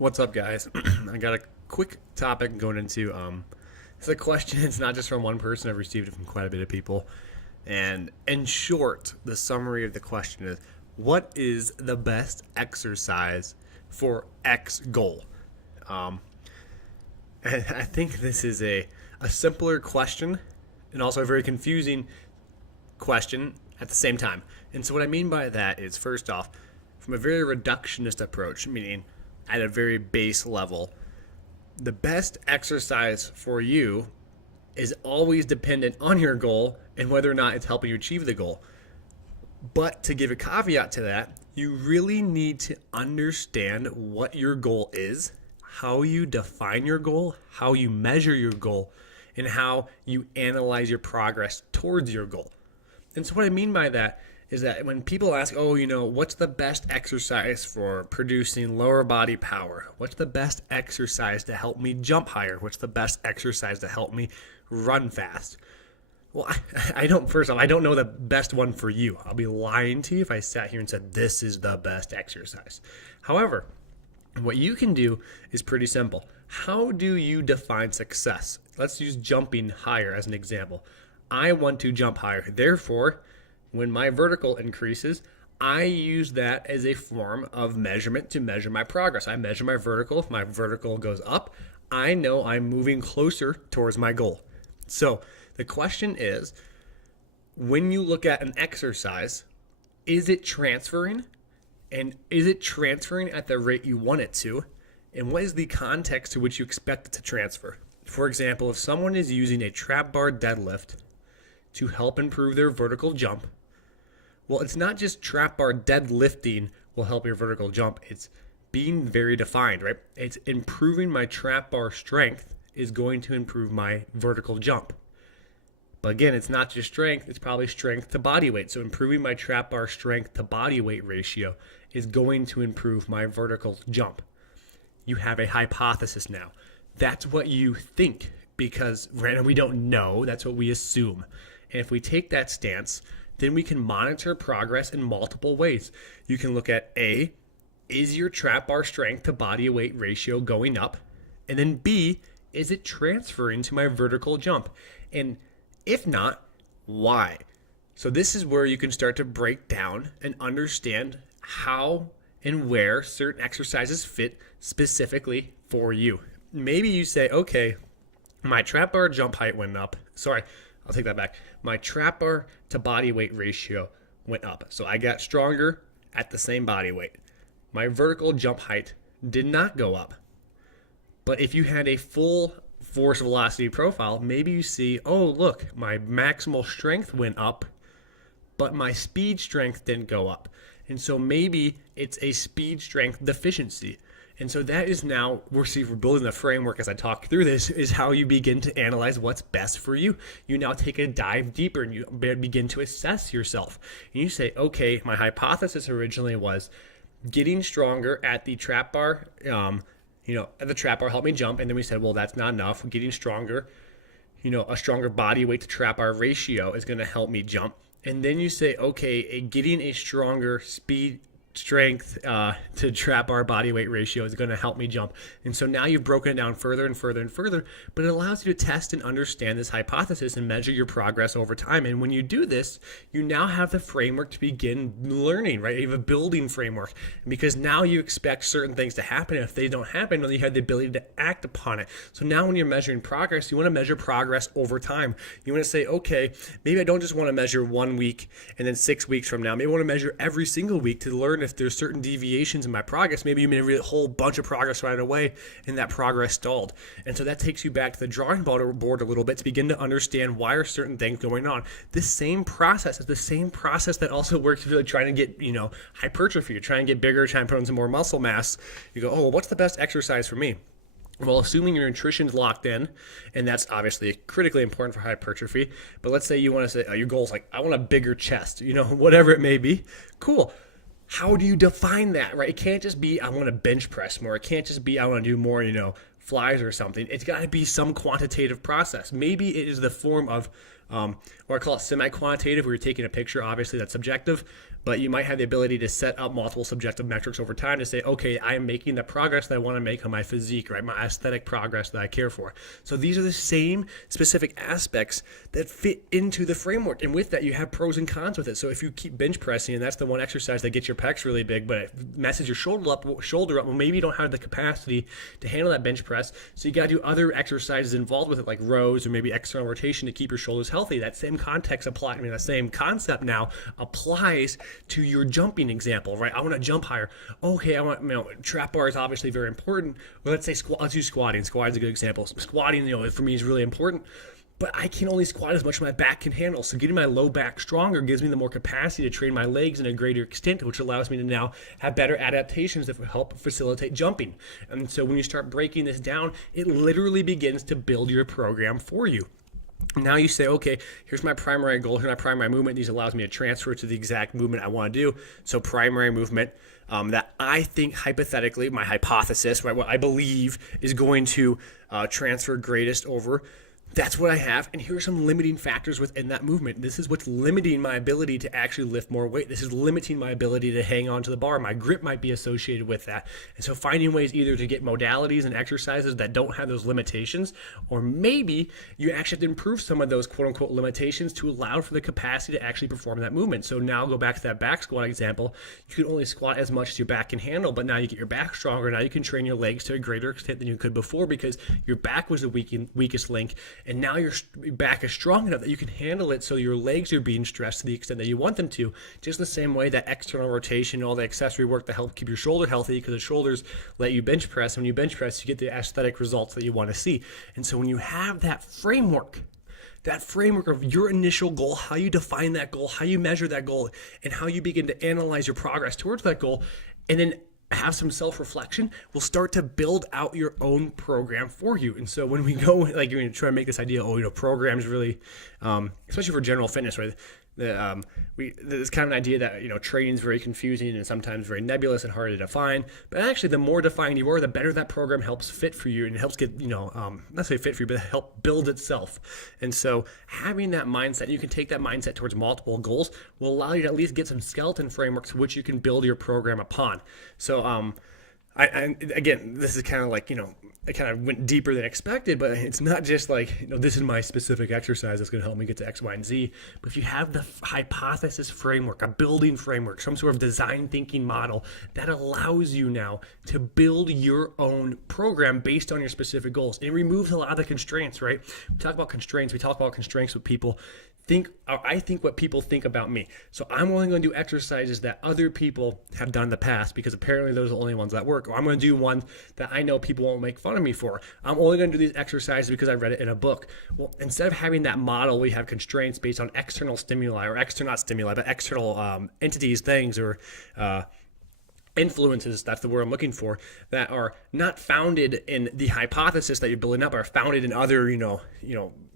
What's up, guys? I got a quick topic going into. It's a question. It's not just from one person. I've received it from quite a bit of people. And in short, the summary of the question is: what is the best exercise for X goal? Um, and I think this is a simpler question, and also a very confusing question at the same time. And so, what I mean by that is, first off, from a very reductionist approach, meaning at a very base level, the best exercise for you is always dependent on your goal and whether or not it's helping you achieve the goal. But to give a caveat to that, you really need to understand what your goal is, how you define your goal, how you measure your goal, and how you analyze your progress towards your goal. And so what I mean by that is that when people ask, what's the best exercise for producing lower body power? What's the best exercise to help me jump higher? What's the best exercise to help me run fast? Well, I don't know the best one for you. I'll be lying to you if I sat here and said this is the best exercise. However, what you can do is pretty simple. How do you define success? Let's use jumping higher as an example. I want to jump higher. Therefore, when my vertical increases, I use that as a form of measurement to measure my progress. I measure my vertical. If my vertical goes up, I know I'm moving closer towards my goal. So the question is, when you look at an exercise, is it transferring? And is it transferring at the rate you want it to? And what is the context to which you expect it to transfer? For example, if someone is using a trap bar deadlift to help improve their vertical jump, well, it's not just trap bar deadlifting will help your vertical jump. It's being very defined, right? It's improving my trap bar strength is going to improve my vertical jump. But again, it's not just strength, it's probably strength to body weight. So improving my trap bar strength to body weight ratio is going to improve my vertical jump. You have a hypothesis now. That's what you think, because we don't know, that's what we assume. And if we take that stance, then we can monitor progress in multiple ways. You can look at A, is your trap bar strength to body weight ratio going up? And then B, is it transferring to my vertical jump? And if not, why? So this is where you can start to break down and understand how and where certain exercises fit specifically for you. Maybe you say, okay, my trap bar jump height went up. Sorry, I'll take that back. My trap bar to body weight ratio went up. So I got stronger at the same body weight. My vertical jump height did not go up. But if you had a full force velocity profile, maybe you see, oh, look, my maximal strength went up, but my speed strength didn't go up. And so maybe it's a speed strength deficiency. And so that is now, we're building the framework as I talk through this, is how you begin to analyze what's best for you. You now take a dive deeper and you begin to assess yourself. And you say, okay, my hypothesis originally was getting stronger at the trap bar, at the trap bar helped me jump. And then we said, well, that's not enough. Getting stronger, a stronger body weight to trap bar ratio is going to help me jump. And then you say, okay, getting a stronger speed strength to trap bar body weight ratio is going to help me jump. And so now you've broken it down further and further and further, but it allows you to test and understand this hypothesis and measure your progress over time. And when you do this, you now have the framework to begin learning, right? You have a building framework, because now you expect certain things to happen. If they don't happen, well, you have the ability to act upon it. So now when you're measuring progress, you want to measure progress over time. You want to say, okay, maybe I don't just want to measure 1 week and then 6 weeks from now. Maybe I want to measure every single week to learn if there's certain deviations in my progress. Maybe you made a whole bunch of progress right away and that progress stalled. And so that takes you back to the drawing board a little bit to begin to understand why are certain things going on. This same process is the same process that also works if you're trying to get, hypertrophy. You're trying to get bigger, trying to put on some more muscle mass. You go, oh, well, what's the best exercise for me? Well, assuming your nutrition's locked in, and that's obviously critically important for hypertrophy, but let's say you want to say, your goal is like, I want a bigger chest, whatever it may be. Cool. How do you define that, right? It can't just be, I want to bench press more. It can't just be, I want to do more, flies or something. It's got to be some quantitative process. Maybe it is the form of, or I call it semi-quantitative, where you're taking a picture. Obviously, that's subjective, but you might have the ability to set up multiple subjective metrics over time to say, okay, I am making the progress that I want to make on my physique, right? My aesthetic progress that I care for. So these are the same specific aspects that fit into the framework. And with that, you have pros and cons with it. So if you keep bench pressing, and that's the one exercise that gets your pecs really big, but it messes your shoulder up, well, maybe you don't have the capacity to handle that bench press. So you got to do other exercises involved with it, like rows or maybe external rotation to keep your shoulders healthy. That same context that same concept now applies to your jumping example, right? I want to jump higher. Okay, I want, trap bar is obviously very important. Well, let's say let's use squatting. Squatting is a good example. Squatting, for me is really important. But I can only squat as much as my back can handle. So getting my low back stronger gives me the more capacity to train my legs in a greater extent, which allows me to now have better adaptations that help facilitate jumping. And so when you start breaking this down, it literally begins to build your program for you. Now you say, okay, here's my primary goal, here's my primary movement. These allows me to transfer to the exact movement I want to do. So primary movement that I think hypothetically, my hypothesis, right, what I believe is going to transfer greatest over. That's what I have, and here are some limiting factors within that movement. This is what's limiting my ability to actually lift more weight. This is limiting my ability to hang on to the bar. My grip might be associated with that. And so finding ways either to get modalities and exercises that don't have those limitations, or maybe you actually have to improve some of those quote-unquote limitations to allow for the capacity to actually perform that movement. So now go back to that back squat example. You can only squat as much as your back can handle, but now you get your back stronger. Now you can train your legs to a greater extent than you could before because your back was the weakest link. And now your back is strong enough that you can handle it, so your legs are being stressed to the extent that you want them to. Just the same way that external rotation, all the accessory work to help keep your shoulder healthy, because the shoulders let you bench press. When you bench press, you get the aesthetic results that you want to see. And so when you have that framework of your initial goal, how you define that goal, how you measure that goal, and how you begin to analyze your progress towards that goal, and then have some self-reflection, will start to build out your own program for you. And so when we go, like, you're going to try to make this idea, programs really, especially for general fitness, right? There's kind of an idea that, training is very confusing and sometimes very nebulous and hard to define. But actually, the more defined you are, the better that program helps fit for you and helps get, not say fit for you, but help build itself. And so having that mindset, you can take that mindset towards multiple goals, will allow you to at least get some skeleton frameworks which you can build your program upon. So, again, this is kind of like, I kind of went deeper than expected, but it's not just like, this is my specific exercise that's going to help me get to X, Y, and Z. But if you have the hypothesis framework, a building framework, some sort of design thinking model that allows you now to build your own program based on your specific goals, it removes a lot of the constraints, right? We talk about constraints with people. I think what people think about me. So I'm only going to do exercises that other people have done in the past because apparently those are the only ones that work. Or I'm going to do ones that I know people won't make fun of me for. I'm only going to do these exercises because I read it in a book. Well, instead of having that model, we have constraints based on external stimuli, or not stimuli, but external entities, things, or influences, that's the word I'm looking for, that are not founded in the hypothesis that you're building up, are founded in other,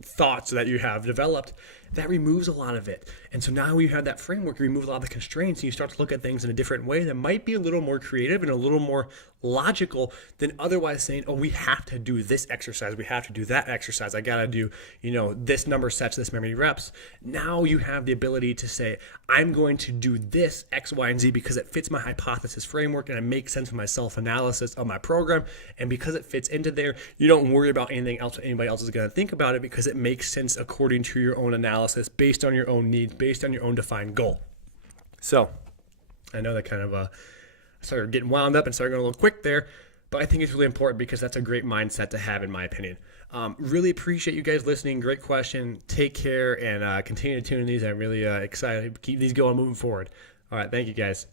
thoughts that you have developed. That removes a lot of it. And so now you have that framework, you remove a lot of the constraints, and you start to look at things in a different way that might be a little more creative and a little more logical than otherwise saying, we have to do this exercise, we have to do that exercise, I gotta do, this number sets, this many reps. Now you have the ability to say, I'm going to do this X, Y, and Z because it fits my hypothesis framework and it makes sense with my self-analysis of my program. And because it fits into there, you don't worry about anything else that anybody else is going to think about it, because it makes sense according to your own analysis, based on your own needs, based on your own defined goal. So I know that kind of started getting wound up and started going a little quick there, but I think it's really important because that's a great mindset to have, in my opinion. Really appreciate you guys listening. Great question. Take care and continue to tune in these. I'm really excited to keep these going moving forward. All right. Thank you, guys.